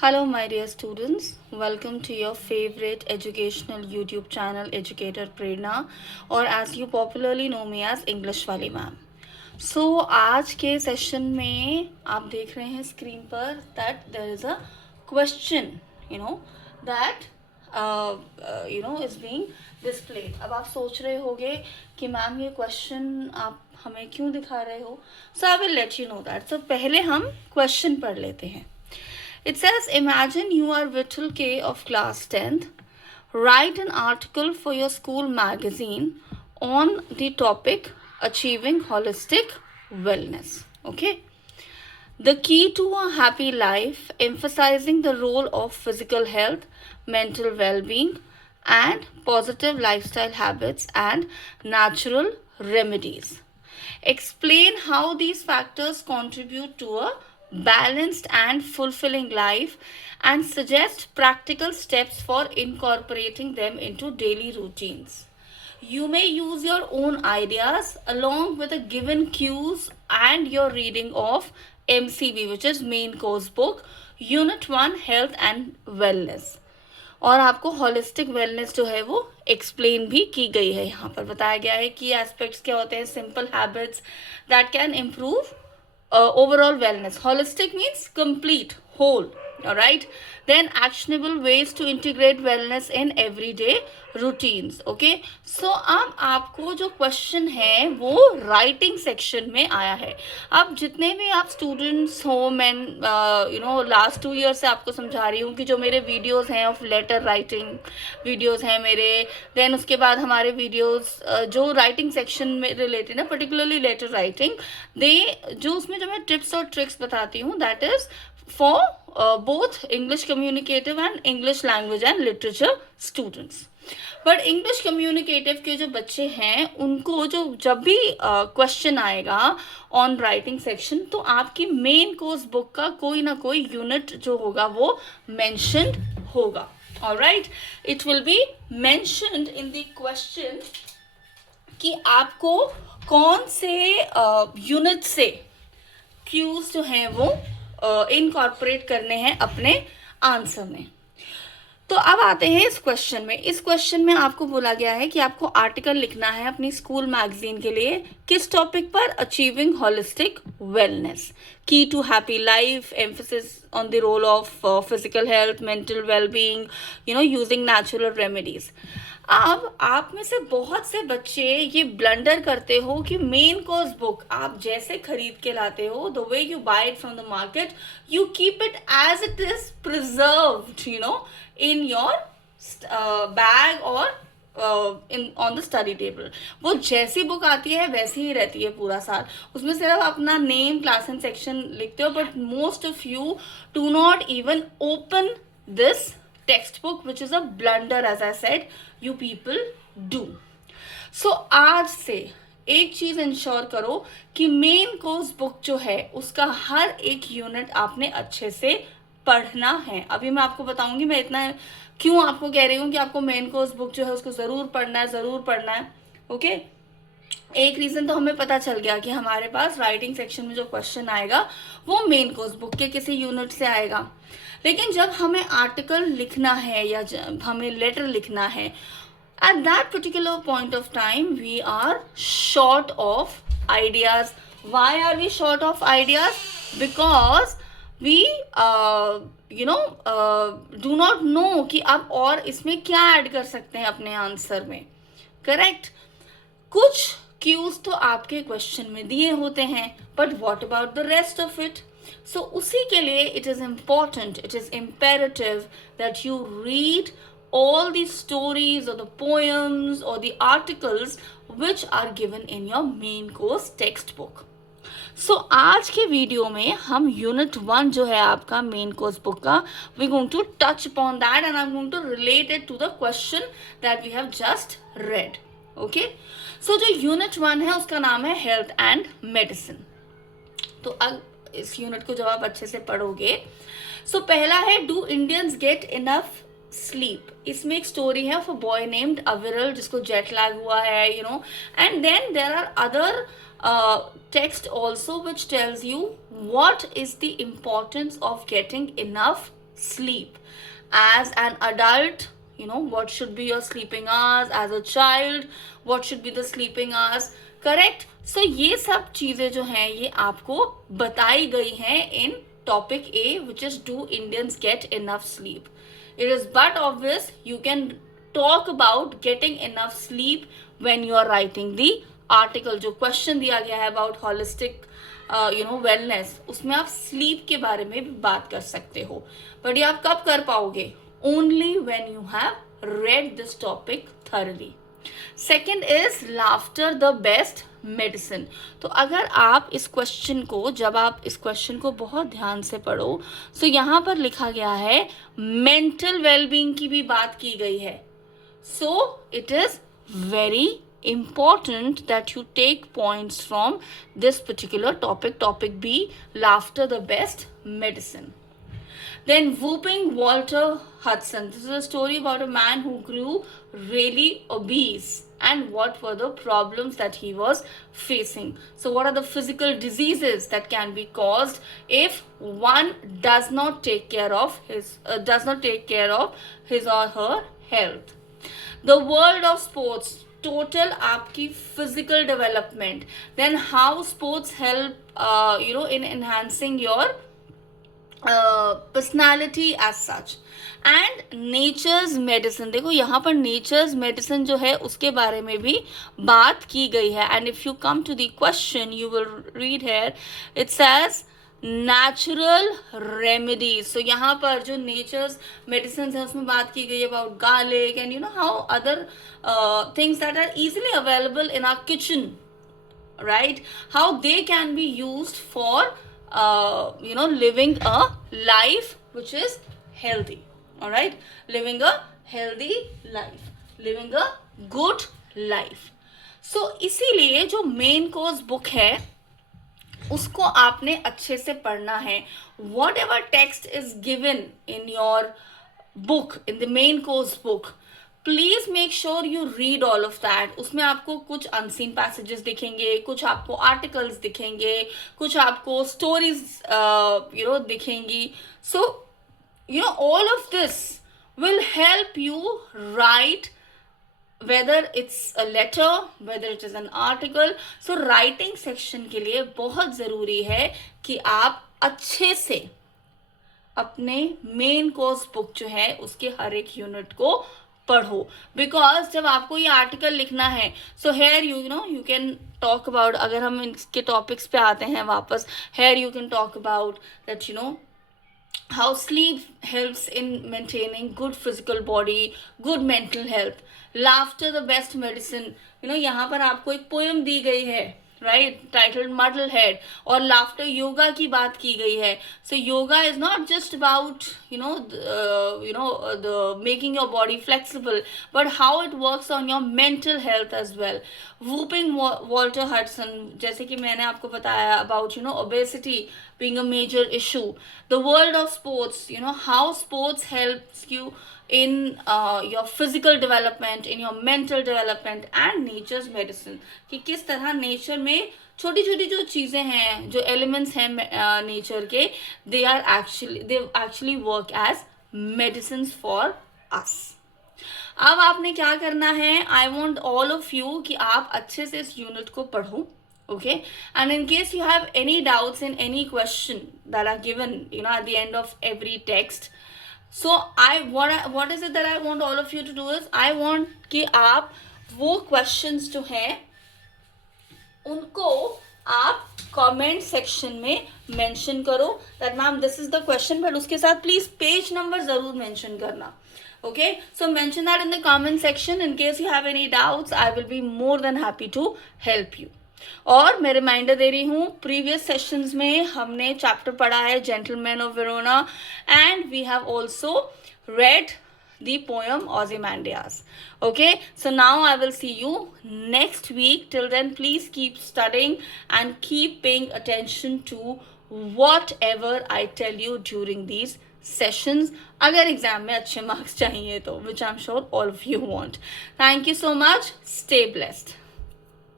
Hello, my dear students. Welcome to your favorite educational YouTube channel, Educator Prerna, or as you popularly know me as English वाली ma'am. So आज के session में आप देख रहे हैं स्क्रीन पर that there is a question, that is being displayed. अब आप सोच रहे होगे कि मैम ये क्वेश्चन आप हमें क्यों दिखा रहे हो. So I will let you know that. So पहले हम क्वेश्चन पढ़ लेते हैं. It says, imagine you are Vittal K of class 10th. Write an article for your school magazine on the topic achieving holistic wellness. Okay. The key to a happy life, emphasizing the role of physical health, mental well-being, and positive lifestyle habits and natural remedies. Explain how these factors contribute to a balanced and fulfilling life and suggest practical steps for incorporating them into daily routines. You may use your own ideas along with the given cues and your reading of MCB, which is Main Course Book, Unit 1 Health and Wellness. और आपको holistic wellness जो है वो explain भी की गई है. यहाँ पर बताया गया है कि एस्पेक्ट्स क्या होते हैं. Simple habits that can improve overall wellness. Holistic means complete, whole. All right. Then actionable ways to integrate wellness in everyday routines. Okay. So अब आपको जो क्वेश्चन है वो राइटिंग सेक्शन में आया है. अब जितने भी आप स्टूडेंट्स हो, मैं लास्ट 2 ईयर से आपको समझा रही हूँ कि जो मेरे वीडियोस हैं ऑफ लेटर राइटिंग वीडियोस हैं मेरे, देन उसके बाद हमारे वीडियोस जो राइटिंग सेक्शन में रिलेटेड है, पर्टिकुलरली लेटर राइटिंग, जो उसमें जो मैं टिप्स और ट्रिक्स बताती हूँ that is for both English communicative and English language and literature students. But English communicative के जो बच्चे हैं उनको जो जब भी क्वेश्चन आएगा ऑन राइटिंग सेक्शन, तो आपकी मेन कोर्स बुक का कोई ना कोई यूनिट जो होगा वो मेंशन्ड होगा. Alright, it will be mentioned in the question कि आपको कौन से यूनिट से क्यूज जो हैं वो इनकॉर्पोरेट करने हैं अपने आंसर में. तो अब आते हैं इस क्वेश्चन में. इस क्वेश्चन में आपको बोला गया है कि आपको आर्टिकल लिखना है अपनी स्कूल मैगजीन के लिए. किस टॉपिक पर? Achieving holistic wellness, key to happy life, emphasis on the role of physical health, mental wellbeing, using natural remedies. अब आप में से बहुत से बच्चे ये ब्लंडर करते हो कि मेन कोर्स बुक आप जैसे खरीद के लाते हो, the way you buy it from the market, you keep it as it is preserved in your bag or on the study table. वो जैसी बुक आती है वैसी ही रहती है पूरा साल. उसमें सिर्फ अपना नेम, क्लास एंड सेक्शन लिखते हो, but most of you do not even open this textbook, which is a blunder as I said you people do. So आज से एक चीज इंश्योर करो कि मेन कोर्स बुक जो है उसका हर एक यूनिट आपने अच्छे से पढ़ना है. अभी मैं आपको बताऊंगी मैं इतना क्यों आपको कह रही हूँ कि आपको मेन कोर्स बुक जो है उसको ज़रूर पढ़ना है. ओके. एक रीज़न तो हमें पता चल गया कि हमारे पास राइटिंग सेक्शन में जो क्वेश्चन आएगा वो मेन कोर्स बुक के किसी यूनिट से आएगा. लेकिन जब हमें आर्टिकल लिखना है या जब हमें लेटर लिखना है, at that particular point of time we are short of ideas. Why are we short of ideas? Because we do not know कि आप और इसमें क्या ऐड कर सकते हैं अपने आंसर में. करेक्ट. कुछ क्यूज तो आपके क्वेश्चन में दिए होते हैं, but what about the rest of it? So उसी के लिए it is important, it is imperative that you read all the stories or the poems or the articles which are given in your main course textbook. सो आज के video में हम unit 1 जो है आपका मेन कोर्स बुक का, we going to touch upon that and I am going to relate it to the question that we have just read. Okay. So जो unit 1 है उसका नाम है हेल्थ एंड मेडिसिन. तो अब इस यूनिट को जब आप अच्छे से पढ़ोगे, सो पहला है do Indians get enough sleep. इसमें एक स्टोरी है ऑफ अ बॉय नेम्ड अविरल जिसको जेट लैग हुआ है, and then there are other text also which tells you what is the importance of getting enough sleep. As an adult, what should be your sleeping hours, as a child what should be the sleeping hours, correct? So ये सब चीजें जो हैं ये आपको बताई गई हैं in topic A, which is do Indians get enough sleep. It is but obvious you can talk about getting enough sleep when you are writing the article. जो क्वेश्चन दिया गया है about holistic वेलनेस, उसमें आप sleep के बारे में भी बात कर सकते हो, बट ये आप कब कर पाओगे? Only when you have read this topic thoroughly. Second is laughter the best medicine. तो अगर आप इस क्वेश्चन को, जब आप इस क्वेश्चन को बहुत ध्यान से पढ़ो, तो यहाँ पर लिखा गया है मेंटल वेलबींग की भी बात की गई है. So it is very important that you take points from this particular topic. Topic B, laughter the best medicine. Then Whooping Walter Hudson. This is a story about a man who grew really obese and what were the problems that he was facing. So what are the physical diseases that can be caused if one does not take care of his or her health? The world of sports, total आपकी physical development. Then how sports help in enhancing your personality as such. And nature's medicine. देखो यहाँ पर nature's medicine जो है उसके बारे में भी बात की गई है. And if you come to the question, you will read here, it says natural remedies. So यहाँ पर जो नेचर्स मेडिसिन है उसमें बात की गई about garlic and how other things that are easily available in our kitchen, right, how they can be used for living a life which is healthy. Alright, living a healthy life, living a good life. So इसीलिए जो main course book है उसको आपने अच्छे से पढ़ना है. What ever text is given in your book, in the main course book, please make sure you read all of that. उसमें आपको कुछ अनसीन पैसेजेस दिखेंगे, कुछ आपको आर्टिकल्स दिखेंगे, कुछ आपको स्टोरीज दिखेंगी. So all of this will help you right, whether it's a letter, whether it is an article. So writing section के लिए बहुत ज़रूरी है कि आप अच्छे से अपने मेन कोर्स बुक जो है उसके हर एक यूनिट को पढ़ो. बिकॉज जब आपको ये आर्टिकल लिखना है, so here you can talk about, अगर हम इसके टॉपिक्स पे आते हैं वापस, here you can talk about that how sleep helps in maintaining good physical body, good mental health. Laughter the best medicine. यहाँ पर आपको एक पोएम दी गई है, राइट, टाइटल्ड मडल हेड, और लाफ्टर योगा की बात की गई है. So yoga is not just about the making your body flexible, but how it works on your mental health as well. Whopping Walter Hudson, जैसे कि मैंने आपको बताया about obesity being a major issue. The world of sports, how sports helps you in your physical development, in your mental development, and nature's medicine. कि किस तरह nature में छोटी छोटी जो चीज़ें हैं, जो एलिमेंट्स हैं नेचर के, they actually work as medicines for us. अब आपने क्या करना है, I want all of you कि आप अच्छे से इस यूनिट को पढ़ो. Okay, and in case you have any doubts in any question that are given at the end of every text, so what is it that I want all of you to do is, I want कि आप वो questions जो हैं उनको आप comment section में mention करो that ma'am this is the question, but उसके साथ please page number ज़रूर mention करना. Okay, so mention that in the comment section. In case you have any doubts, I will be more than happy to help you. और मैं reminder दे रही हूँ, previous sessions में हमने चैप्टर पढ़ा है gentleman of Verona, and we have also read the poem Ozymandias. Okay, so now I will see you next week. Till then, please keep studying and keep paying attention to whatever I tell you during these sessions. अगर exam में अच्छे marks चाहिए तो, which I'm sure all of you want. Thank you so much. Stay blessed.